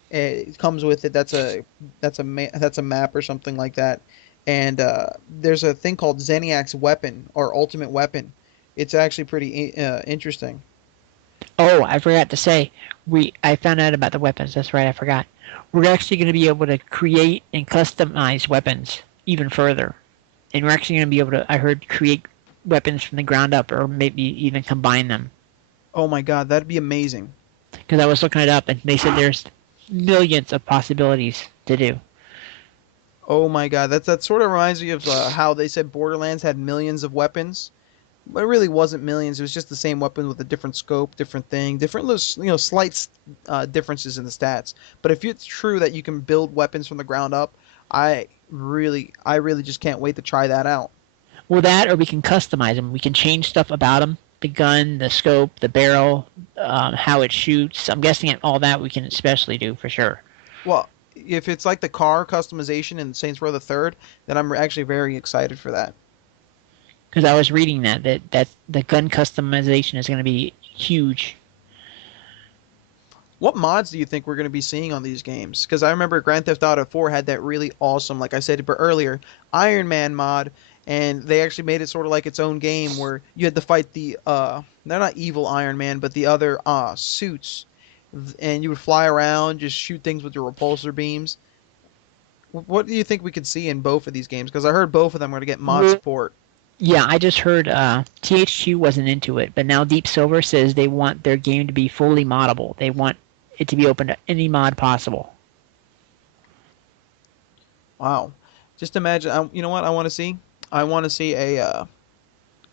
It comes with it. That's a map or something like that. And there's a thing called Zeniac's weapon or ultimate weapon. It's actually pretty interesting. Oh, I forgot to say, I found out about the weapons. That's right, I forgot. We're actually going to be able to create and customize weapons even further, and we're actually going to be able to, I heard, create weapons from the ground up, or maybe even combine them. Oh my God, that'd be amazing. Because I was looking it up, and they said there's millions of possibilities to do. Oh my God, that sort of reminds me of how they said Borderlands had millions of weapons. But it really wasn't millions. It was just the same weapon with a different scope, different thing, different slight differences in the stats. But if it's true that you can build weapons from the ground up, I really just can't wait to try that out. Well, that, or we can customize them. We can change stuff about them. The gun, the scope, the barrel, how it shoots. I'm guessing all that we can especially do for sure. Well, if it's like the car customization in Saints Row the Third, then I'm actually very excited for that. Because I was reading that the gun customization is going to be huge. What mods do you think we're going to be seeing on these games? Because I remember Grand Theft Auto 4 had that really awesome, like I said earlier, Iron Man mod, and they actually made it sort of like its own game where you had to fight they're not evil Iron Man, but the other suits, and you would fly around, just shoot things with your repulsor beams. What do you think we could see in both of these games? Because I heard both of them are going to get mod support. Yeah, I just heard THQ wasn't into it, but now Deep Silver says they want their game to be fully moddable. They want it to be open to any mod possible. Wow. Just imagine, you know what I want to see? I want to see an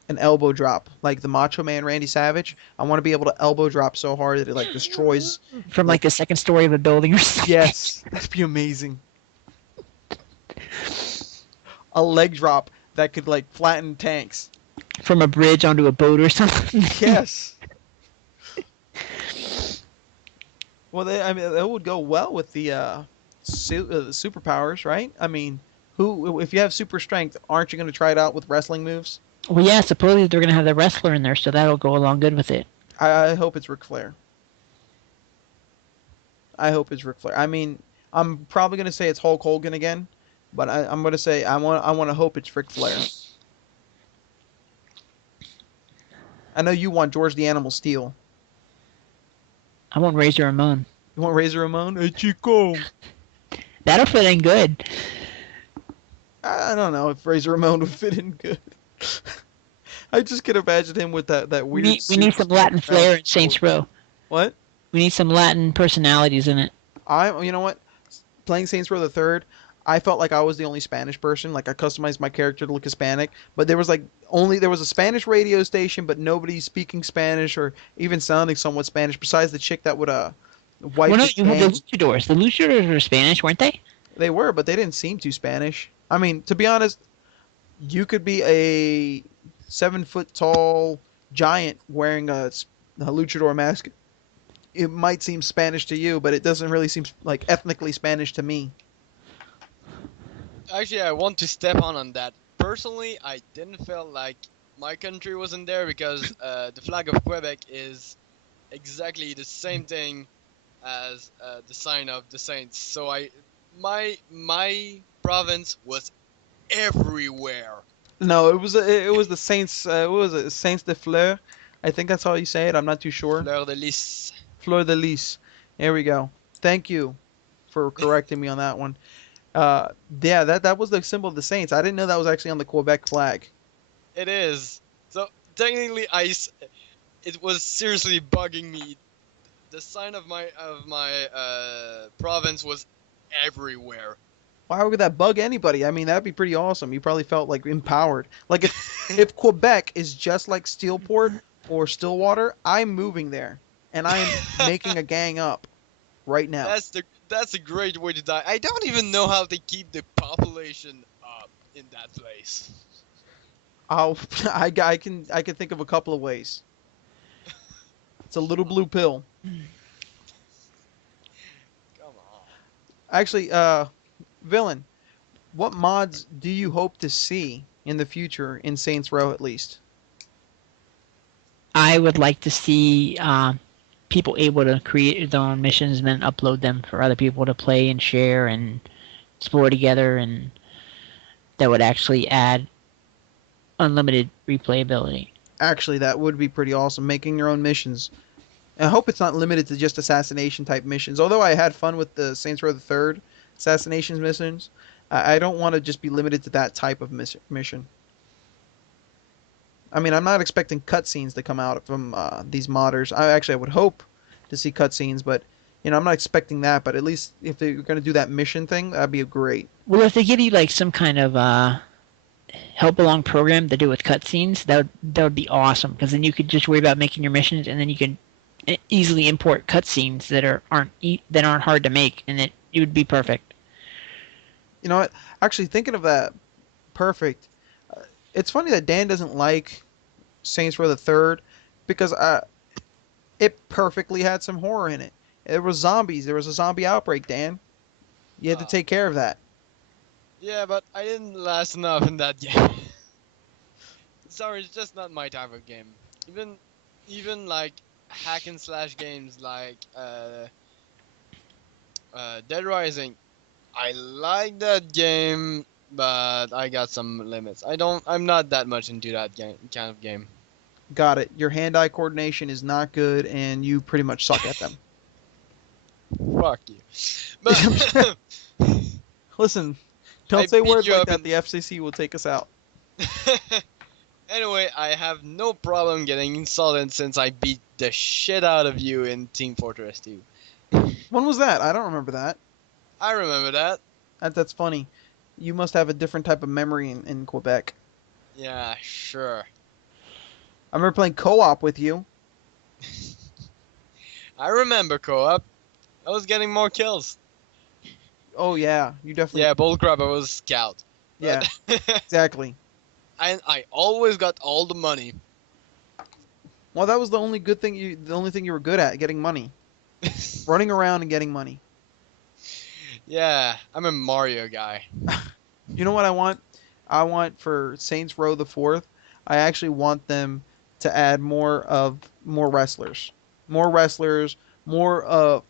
elbow drop, like the Macho Man Randy Savage. I want to be able to elbow drop so hard that it like destroys. From like the second story of a building or something. Yes, that'd be amazing. A leg drop that could like flatten tanks. From a bridge onto a boat or something. Yes. Well, I mean, that would go well with the superpowers, right? I mean, if you have super strength, aren't you going to try it out with wrestling moves? Well, yeah, supposedly they're going to have the wrestler in there, so that'll go along good with it. I hope it's Ric Flair. I hope it's Ric Flair. I mean, I'm probably going to say it's Hulk Hogan again, but I'm going to say I want to hope it's Ric Flair. I know you want George the Animal Steel. I want Razor Ramon. You want Razor Ramon? Hey, Chico. That'll fit in good. I don't know if Razor Ramon would fit in good. I just can imagine him with that weird. We need some Latin flair in Saints Row. What? We need some Latin personalities in it. You know what? Playing Saints Row the Third, I felt like I was the only Spanish person. Like I customized my character to look Hispanic, but there was a Spanish radio station, but nobody speaking Spanish or even sounding somewhat Spanish. Besides the chick that would wipe. Well, no, his you have the hands. luchadors. The luchadors were Spanish, weren't they? They were, but they didn't seem too Spanish. I mean, to be honest, you could be a 7 foot tall giant wearing a luchador mask. It might seem Spanish to you, but it doesn't really seem like ethnically Spanish to me. Actually, I want to step on that. Personally, I didn't feel like my country wasn't there because the flag of Quebec is exactly the same thing as the sign of the Saints. So my province was everywhere. No, it was the Saints. What was it? Saints de Fleur. I think that's how you say it. I'm not too sure. Fleur de Lis. Fleur de Lis. There we go. Thank you for correcting me on that one. Yeah, that was the symbol of the Saints. I didn't know that was actually on the Quebec flag. It is. So technically, it was seriously bugging me. The sign of my province was everywhere. Why would that bug anybody? I mean, that'd be pretty awesome. You probably felt like empowered. Like if Quebec is just like Steelport or Stillwater, I'm moving there, and I'm making a gang up right now. That's a great way to die. I don't even know how they keep the population up in that place. I'll, I can think of a couple of ways. It's a little blue pill. Come on. Actually, villain, what mods do you hope to see in the future in Saints Row at least? I would like to see people able to create their own missions and then upload them for other people to play and share and explore together, and that would actually add unlimited replayability. Actually, that would be pretty awesome. Making your own missions. I hope it's not limited to just assassination type missions. Although I had fun with the Saints Row the Third assassinations missions, I don't want to just be limited to that type of mission. I mean, I'm not expecting cutscenes to come out from these modders. I would hope to see cutscenes, but I'm not expecting that. But at least if they're going to do that mission thing, that'd be great. Well, if they give you like some kind of help along program to do with cutscenes, that would be awesome. Because then you could just worry about making your missions, and then you could easily import cutscenes that aren't hard to make, and it would be perfect. You know what? Actually, thinking of that, perfect. It's funny that Dan doesn't like Saints Row the Third because it perfectly had some horror in it. There was zombies. There was a zombie outbreak, Dan. You had to Uh, take care of that. yeah, but I didn't last enough in that game. Sorry, it's just not my type of game. Even like hack and slash games like Dead Rising. I like that game, but I got some limits. I'm not that much into that kind of game. Got it. Your hand-eye coordination is not good, and you pretty much suck at them. Fuck you. But Listen, I don't say beat words you like up that. in. The FCC will take us out. Anyway, I have no problem getting insulted since I beat the shit out of you in Team Fortress 2. When was that? I don't remember that. I remember that. That's funny. You must have a different type of memory in Quebec. Yeah, sure. I remember playing co-op with you. I remember co-op. I was getting more kills. Oh yeah, you definitely. Yeah, bullcrap, I was scout. Yeah, But exactly. I always got all the money. Well, that was the only thing you were good at, getting money, running around and getting money. Yeah, I'm a Mario guy. You know what I want? I want for Saints Row the Fourth. I actually want them to add more wrestlers, more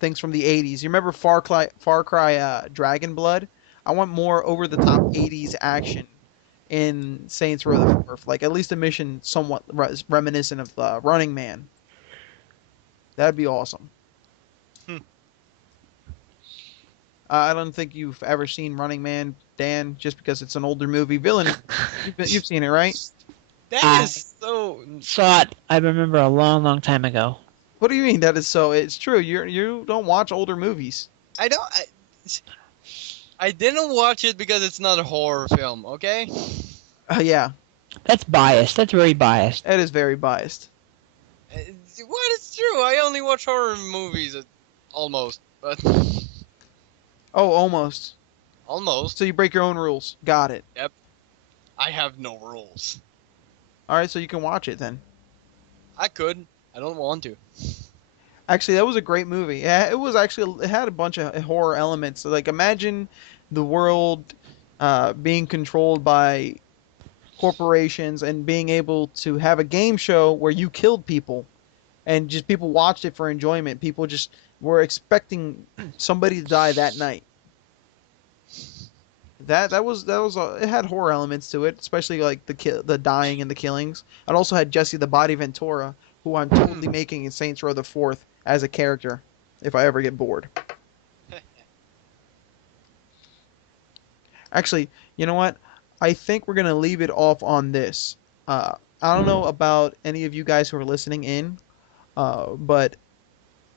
things from the '80s. You remember Far Cry Dragon Blood? I want more over the top '80s action in Saints Row the Fourth. Like at least a mission somewhat reminiscent of Running Man. That'd be awesome. Hmm. I don't think you've ever seen Running Man, Dan, just because it's an older movie. Villain, you've seen it, right? That I is so. saw it, I remember, a long, long time ago. What do you mean that is so? It's true. You don't watch older movies. I don't. I didn't watch it because it's not a horror film. Okay. Yeah, That's biased. That's very biased. that is very biased. What is true? I only watch horror movies, almost, but Oh, almost. almost. So you break your own rules. Got it. I have no rules. All right, so you can watch it then. I could. I don't want to. Actually, that was a great movie. Yeah, it had a bunch of horror elements. Like imagine the world being controlled by corporations and being able to have a game show where you killed people and just people watched it for enjoyment. People just were expecting somebody to die that night. That was it had horror elements to it, especially like the dying and the killings. It also had Jesse the Body Ventura, who I'm totally making in Saints Row the Fourth as a character if I ever get bored. Actually, you know what? I think we're gonna leave it off on this. I don't know about any of you guys who are listening in, but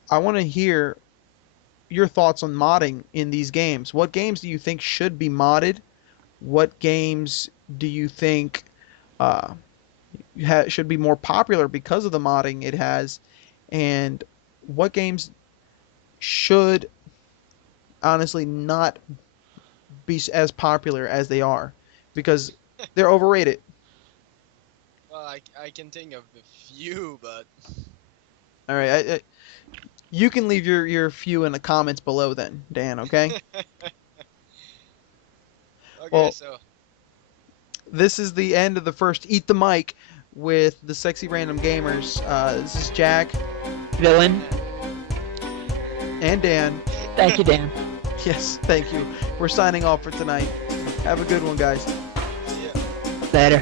I want to hear your thoughts on modding in these games. What games do you think should be modded? What games do you think uh, should be more popular because of the modding it has? And what games should honestly not be as popular as they are because they're overrated. Well, I can think of a few, but All right, you can leave your few in the comments below then, Dan. Okay. okay. Well, So this is the end of the first Eat the Mic with the Sexy Random Gamers. This is Jack Villain. and Dan. Thank you, Dan. Yes, thank you. We're signing off for tonight. Have a good one, guys. yeah. Later.